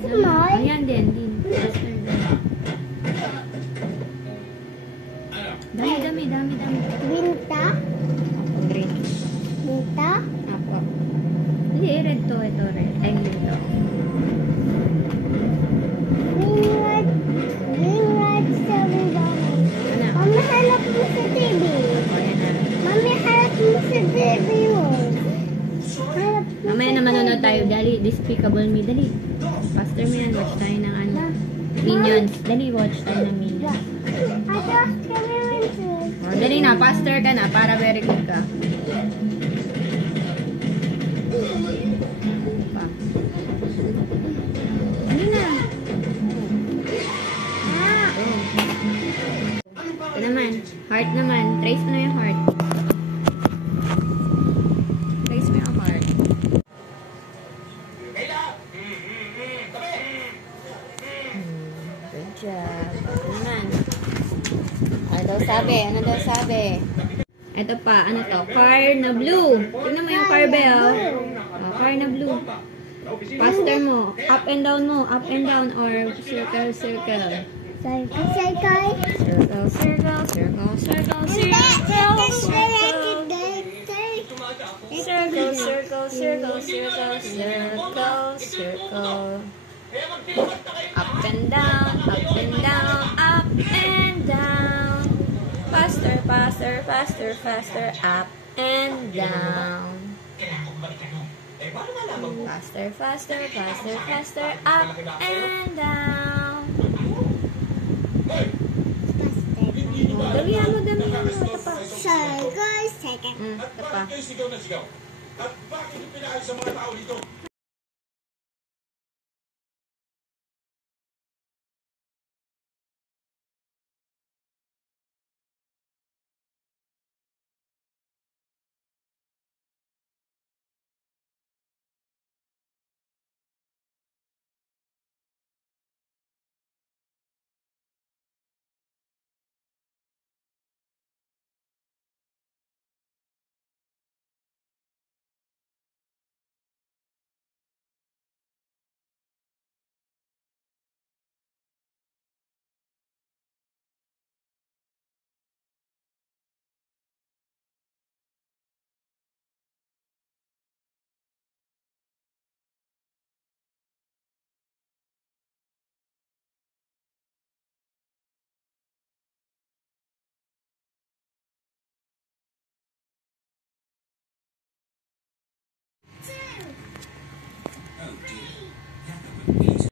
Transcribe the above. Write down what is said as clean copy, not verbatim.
Small? Ayan din. Faster din. Dami. Binta? Green. Binta? Apo. Hindi, red to. Ito red. Ay, ito. Green light, sabi ba? Ano? Mami, hanap mo sa TV. Ayan na. Mami, hanap mo sa TV mo. Hanap mo Mamaya na manonood tayo. Dali, Despicable Me. Dali. Faster mo yan. Watch tayo ng ano. Minions. Dali, watch tayo ng Minions. Atas kami rin. Oh, dali na. Faster ka na para very good ka. Pa. Dali na. Ito naman. Heart naman. Trace mo na yung heart. Trace mo yung heart. Good job. Ito naman. Ano daw sabi? Ito pa. Ano to? Car na blue. Tignan mo yung car bell. Oh, car na blue. Faster mo. Up and down mo. Up and down or circle. Cycle. Circle. Up and down, up and down. Faster, up and down. Faster, up and down. Damihan mo. Ito pa. Cycle. Ito pa. Sigaw na sigaw. At bakit yung pinaayos sa mga tao dito?